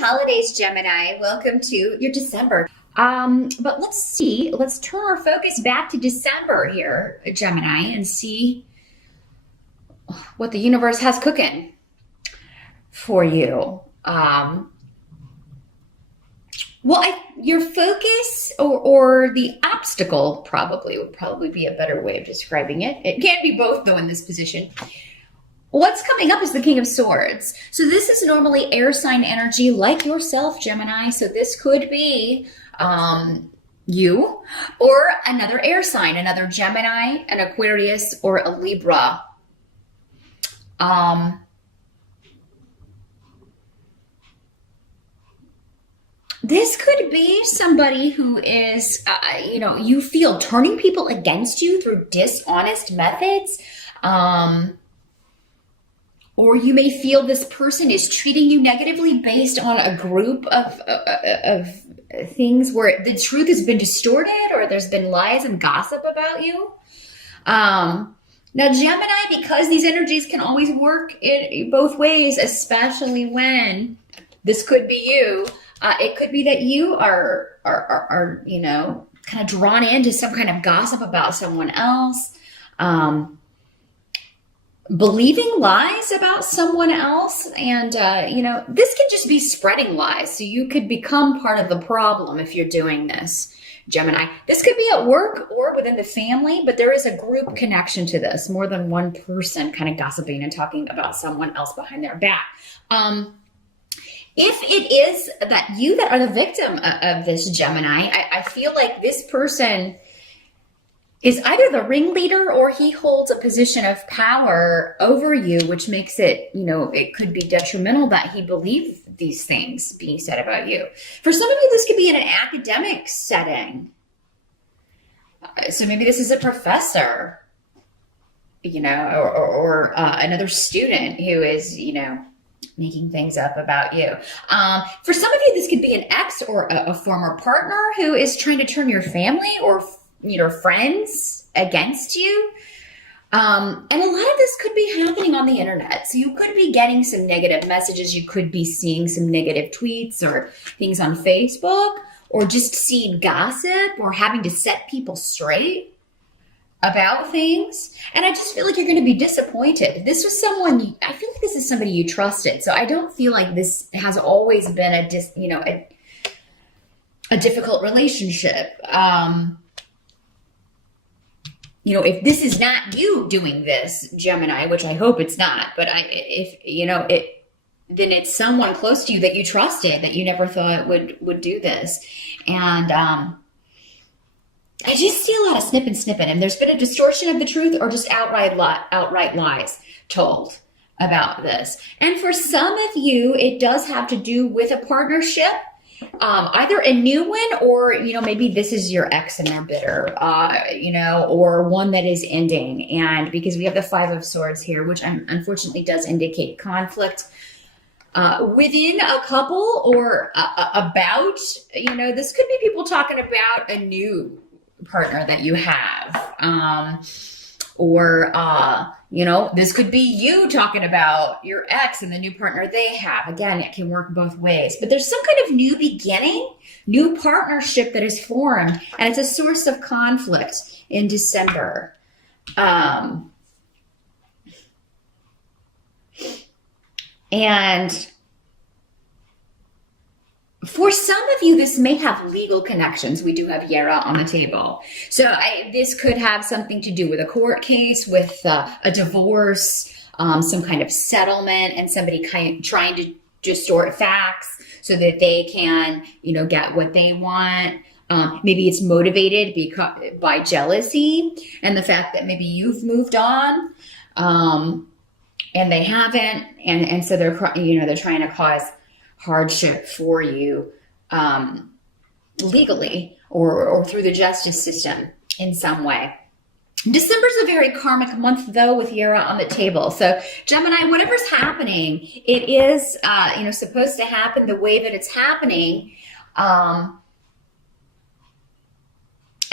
holidays, Gemini. Welcome to your December. But let's see. Let's turn our focus back to December here, Gemini, and see what the universe has cooking for you. Your focus or the obstacle would probably be a better way of describing it. It can't be both, though, in this position. What's coming up is the King of Swords. So this is normally air sign energy like yourself, Gemini. So this could be you or another air sign, another Gemini, an Aquarius, or a Libra. This could be somebody who is, you feel turning people against you through dishonest methods. Or you may feel this person is treating you negatively based on a group of things where the truth has been distorted or there's been lies and gossip about you. Now, Gemini, because these energies can always work in both ways, especially when this could be you. It could be that you are kind of drawn into some kind of gossip about someone else. Believing lies about someone else. And, this can just be spreading lies. So you could become part of the problem if you're doing this, Gemini. This could be at work or within the family, but there is a group connection to this. More than one person kind of gossiping and talking about someone else behind their back. If it is that you that are the victim of this, Gemini, I feel like this person is either the ringleader or he holds a position of power over you, which makes it, it could be detrimental that he believes these things being said about you. For some of you, this could be in an academic setting. So maybe this is a professor, or another student who is, making things up about you. For some of you, this could be an ex or a former partner who is trying to turn your family or friends against you. And a lot of this could be happening on the internet. So you could be getting some negative messages. You could be seeing some negative tweets or things on Facebook, or just seeing gossip or having to set people straight about things. And I just feel like you're going to be disappointed. This was someone, I feel like this is somebody you trusted. So I don't feel like this has always been a difficult relationship. If this is not you doing this, Gemini, which I hope it's not, but then it's someone close to you that you trusted that you never thought would do this. And I just see a lot of snipping, and there's been a distortion of the truth or just outright lies told about this. And for some of you, it does have to do with a partnership. Either a new one or, maybe this is your ex and they're bitter, or one that is ending. And because we have the Five of Swords here, which unfortunately does indicate conflict within a couple or about, this could be people talking about a new partner that you have. This could be you talking about your ex and the new partner they have. Again, it can work both ways. But there's some kind of new beginning, new partnership that is formed, and it's a source of conflict in December. And for some of you, this may have legal connections. We do have Yera on the table. So this could have something to do with a court case, with a divorce, some kind of settlement, and somebody trying to distort facts so that they can, get what they want. Maybe it's motivated by jealousy and the fact that maybe you've moved on and they haven't. And so they're trying to cause hardship for you legally or through the justice system in some way. December's a very karmic month, though, with Yera on the table. So Gemini, whatever's happening, it is supposed to happen the way that it's happening.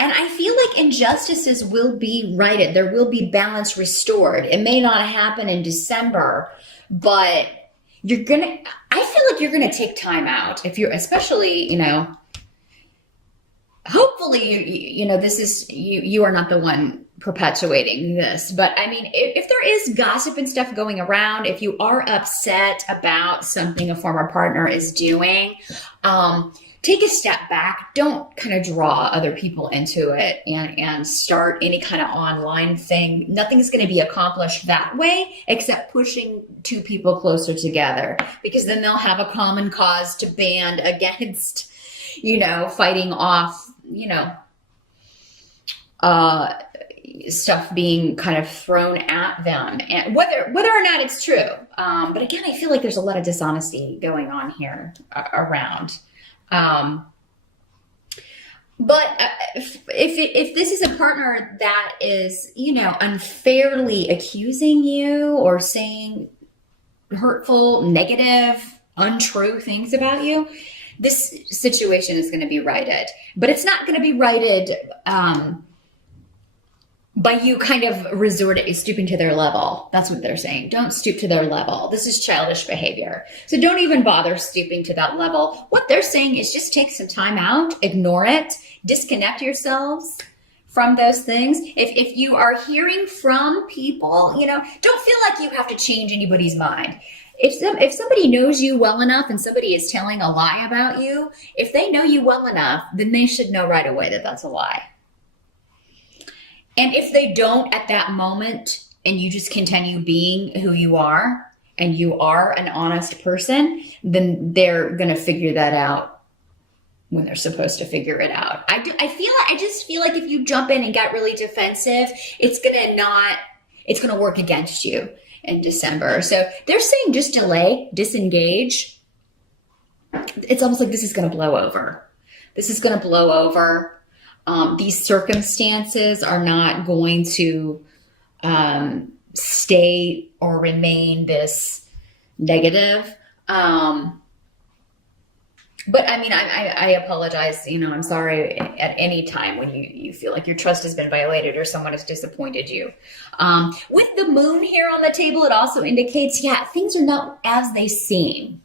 And I feel like injustices will be righted. There will be balance restored. It may not happen in December, but I feel like you're gonna take time out if you're, especially, hopefully this is you are not the one perpetuating this, but I mean, if there is gossip and stuff going around, if you are upset about something a former partner is doing, take a step back. Don't kind of draw other people into it and start any kind of online thing. Nothing's going to be accomplished that way except pushing two people closer together, because then they'll have a common cause to band against, fighting off, stuff being kind of thrown at them, and whether or not it's true. But again, I feel like there's a lot of dishonesty going on here around. But if this is a partner that is, unfairly accusing you or saying hurtful, negative, untrue things about you, this situation is going to be righted. But it's not going to be righted by you kind of stooping to their level. That's what they're saying. Don't stoop to their level. This is childish behavior. So don't even bother stooping to that level. What they're saying is just take some time out, ignore it, disconnect yourselves from those things. If you are hearing from people, don't feel like you have to change anybody's mind. If somebody knows you well enough and somebody is telling a lie about you, if they know you well enough, then they should know right away that that's a lie. And if they don't at that moment, and you just continue being who you are, and you are an honest person, then they're going to figure that out when they're supposed to figure it out. I just feel like if you jump in and get really defensive, it's going to work against you in December. So they're saying just delay, disengage. It's almost like this is going to blow over. This is going to blow over. These circumstances are not going to stay or remain this negative. But I mean, I apologize. I'm sorry at any time when you feel like your trust has been violated or someone has disappointed you. With the moon here on the table, it also indicates, things are not as they seem.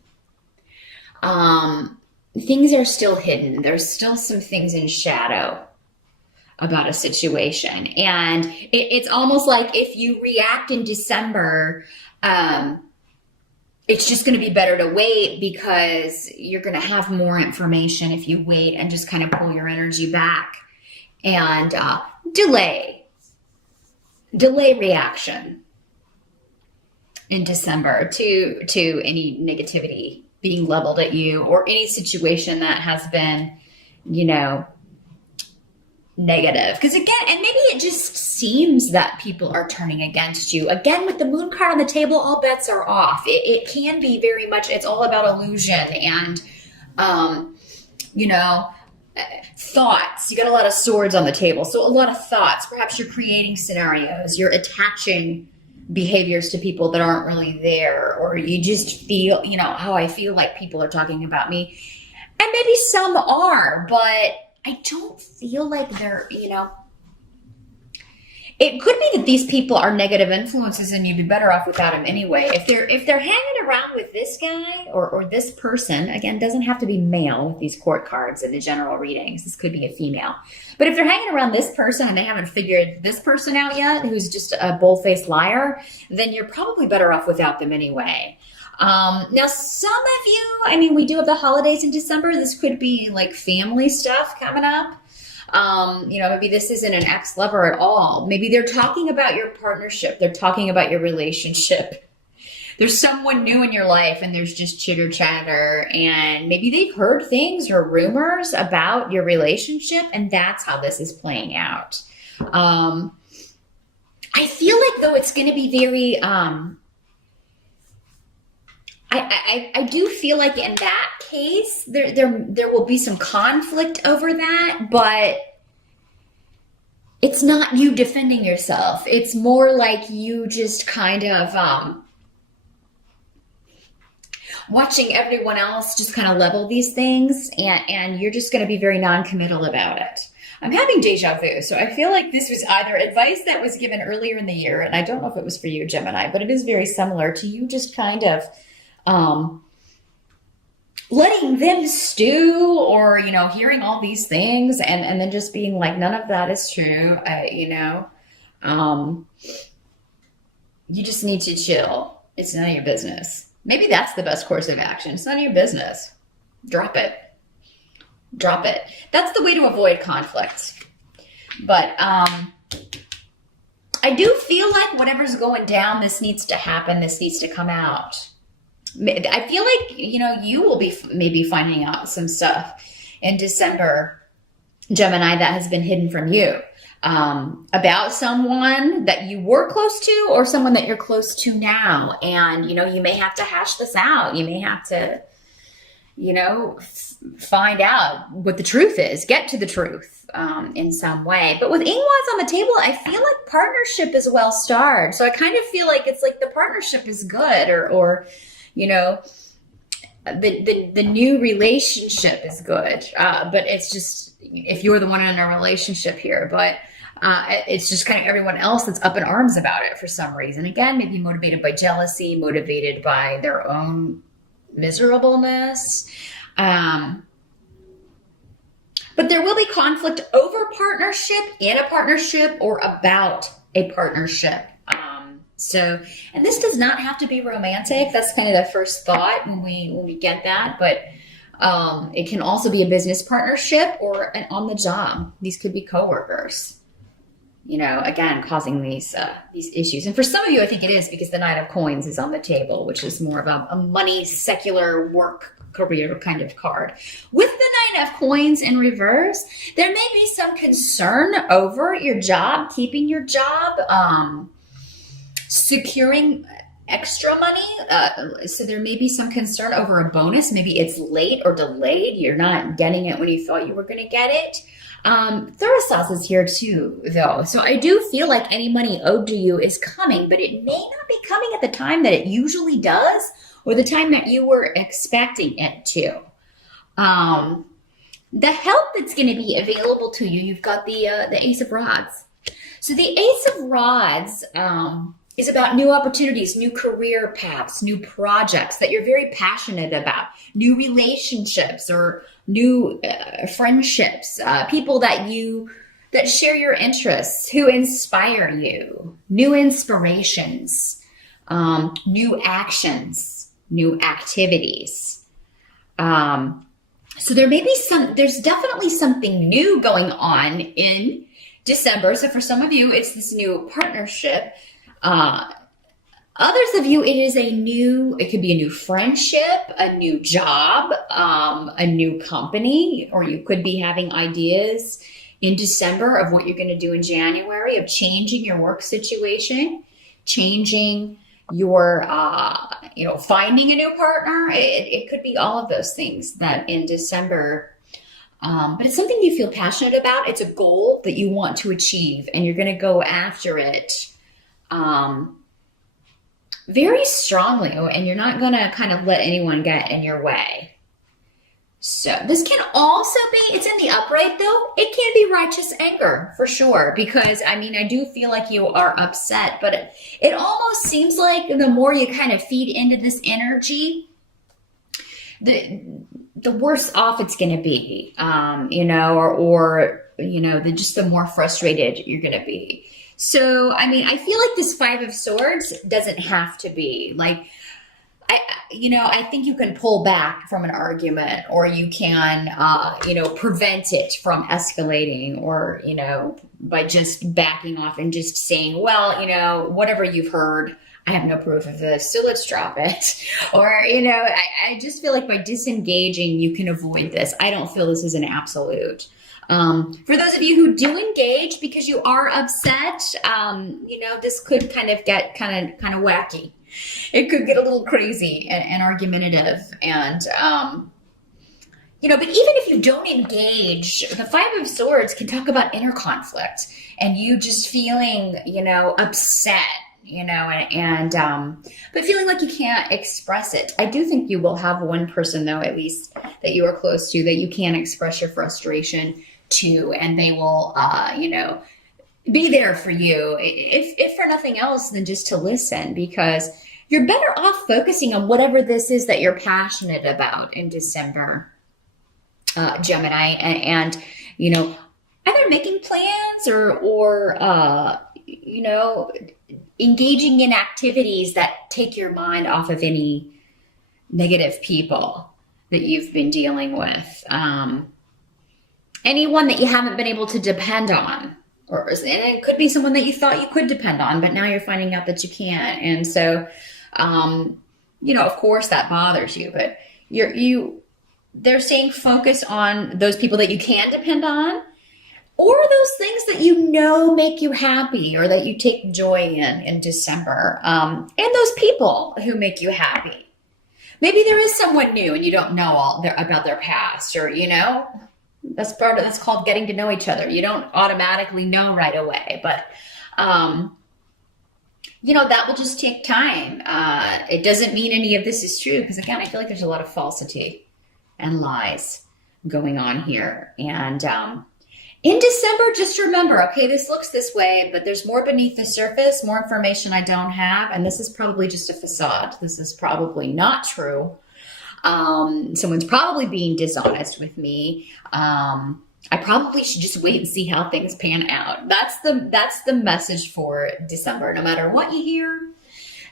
Things are still hidden. There's still some things in shadow about a situation. And it's almost like if you react in December, it's just going to be better to wait, because you're going to have more information if you wait and just kind of pull your energy back and delay reaction in December to any negativity being leveled at you or any situation that has been, negative. Because again, and maybe it just seems that people are turning against you. Again, with the moon card on the table, all bets are off. It can be very much, it's all about illusion and, thoughts. You got a lot of swords on the table. So a lot of thoughts. Perhaps you're creating scenarios. You're attaching behaviors to people that aren't really there, or you just feel, how I feel like people are talking about me. And maybe some are, but I don't feel like they're, it could be that these people are negative influences and you'd be better off without them anyway. If they're hanging around with this guy or this person, again, doesn't have to be male with these court cards in the general readings. This could be a female. But if they're hanging around this person and they haven't figured this person out yet, who's just a bull-faced liar, then you're probably better off without them anyway. Now, some of you, we do have the holidays in December. This could be like family stuff coming up. Maybe this isn't an ex-lover at all. Maybe they're talking about your partnership. They're talking about your relationship. There's someone new in your life and there's just chitter chatter, and maybe they've heard things or rumors about your relationship, and that's how this is playing out. I feel like though it's going to be very, I do feel like in that case, there will be some conflict over that, but it's not you defending yourself. It's more like you just kind of watching everyone else just kind of level these things, and you're just going to be very non-committal about it. I'm having deja vu, so I feel like this was either advice that was given earlier in the year, and I don't know if it was for you, Gemini, but it is very similar to you just kind of letting them stew, or, hearing all these things and then just being like, none of that is true. You just need to chill. It's none of your business. Maybe that's the best course of action. It's none of your business. Drop it. Drop it. That's the way to avoid conflict. But I do feel like whatever's going down, this needs to happen. This needs to come out. I feel like, you will be maybe finding out some stuff in December, Gemini, that has been hidden from you, about someone that you were close to or someone that you're close to now. And, you may have to hash this out. You may have to, find out what the truth is, get to the truth in some way. But with Ingwans on the table, I feel like partnership is well starred. So I kind of feel like it's like the partnership is good, or the new relationship is good. But it's just, if you're the one in a relationship here, but it's just kind of everyone else that's up in arms about it for some reason. Again, maybe motivated by jealousy, motivated by their own miserableness. But there will be conflict over partnership, in a partnership, or about a partnership. And this does not have to be romantic. That's kind of the first thought when we get that. But it can also be a business partnership or an on the job. These could be coworkers. Again, causing these issues. And for some of you, I think it is, because the Nine of Coins is on the table, which is more of a money, secular, work, career kind of card. With the Nine of Coins in reverse, there may be some concern over your job, keeping your job, securing extra money. So there may be some concern over a bonus. Maybe it's late or delayed. You're not getting it when you thought you were going to get it. Thurisaz is here too, though. So I do feel like any money owed to you is coming, but it may not be coming at the time that it usually does, or the time that you were expecting it to. The help that's going to be available to you, you've got the Ace of Rods. So the Ace of Rods is about new opportunities, new career paths, new projects that you're very passionate about, new relationships or new friendships, people that share your interests, who inspire you, new inspirations, new actions, new activities. So there's definitely something new going on in December. So for some of you, it's this new partnership. Others of you, it could be a new friendship, a new job, a new company, or you could be having ideas in December of what you're going to do in January, of changing your work situation, changing your, finding a new partner. It could be all of those things that in December, but it's something you feel passionate about. It's a goal that you want to achieve, and you're going to go after it very strongly, and you're not going to kind of let anyone get in your way. So this can also be, it's in the upright though, it can be righteous anger for sure, because I do feel like you are upset, but it almost seems like the more you kind of feed into this energy, the worse off it's going to be, just the more frustrated you're going to be. So, I feel like this Five of Swords doesn't have to be like, I think you can pull back from an argument, or you can, prevent it from escalating, or, by just backing off and just saying, well, whatever you've heard, I have no proof of this, so let's drop it. Or, I just feel like by disengaging, you can avoid this. I don't feel this is an absolute. For those of you who do engage because you are upset, this could kind of get kind of wacky. It could get a little crazy and argumentative. And, but even if you don't engage, the Five of Swords can talk about inner conflict and you just feeling, upset, but feeling like you can't express it. I do think you will have one person, though, at least that you are close to, that you can express your frustration to, and they will, be there for you, if for nothing else than just to listen, because you're better off focusing on whatever this is that you're passionate about in December, Gemini, and either making plans or engaging in activities that take your mind off of any negative people that you've been dealing with. Anyone that you haven't been able to depend on, and it could be someone that you thought you could depend on, but now you're finding out that you can't. And so, of course that bothers you, but they're saying focus on those people that you can depend on, or those things that make you happy or that you take joy in December, and those people who make you happy. Maybe there is someone new and you don't know about their past, or that's called getting to know each other. You don't automatically know right away, but that will just take time. It doesn't mean any of this is true, because again, I feel like there's a lot of falsity and lies going on here. And in December, just remember, okay, this looks this way, but there's more beneath the surface, more information I don't have, and this is probably just a facade. This is probably not true. Someone's probably being dishonest with me. I probably should just wait and see how things pan out. That's the message for December. No matter what you hear,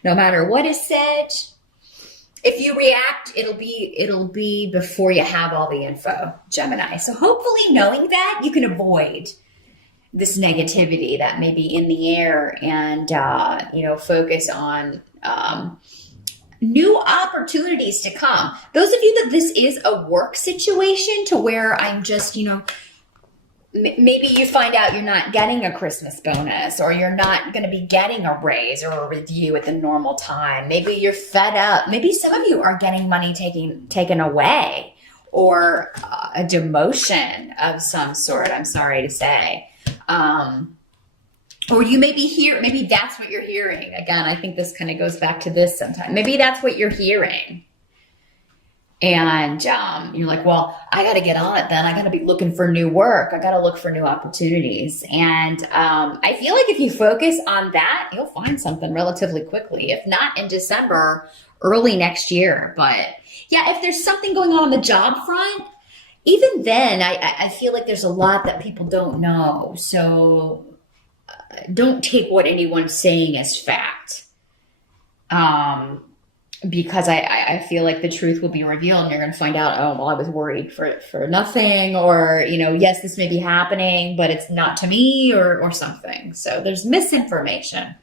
no matter what is said, if you react, it'll be before you have all the info, Gemini. So hopefully, knowing that, you can avoid this negativity that may be in the air, and focus on new opportunities to come. Those of you that this is a work situation to where I'm just, maybe you find out you're not getting a Christmas bonus, or you're not going to be getting a raise or a review at the normal time. Maybe you're fed up. Maybe some of you are getting money taken away, or a demotion of some sort, I'm sorry to say. Or you may be maybe that's what you're hearing. Again, I think this kind of goes back to this sometime. Maybe that's what you're hearing. And you're like, well, I got to get on it then. I got to be looking for new work. I got to look for new opportunities. And I feel like if you focus on that, you'll find something relatively quickly. If not in December, early next year. But yeah, if there's something going on the job front, even then, I feel like there's a lot that people don't know. So don't take what anyone's saying as fact. Because I feel like the truth will be revealed, and you're going to find out, oh, well, I was worried for nothing, or, yes, this may be happening, but it's not to me, or something. So there's misinformation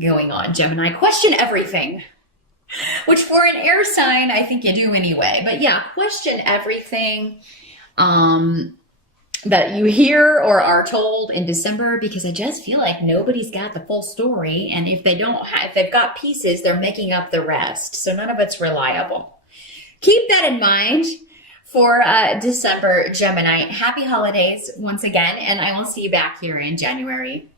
going on, Gemini. Question everything, which for an air sign, I think you do anyway. But yeah, question everything that you hear or are told in December, because I just feel like nobody's got the full story. And if they've got pieces, they're making up the rest. So none of it's reliable. Keep that in mind for December, Gemini. Happy holidays once again. And I will see you back here in January.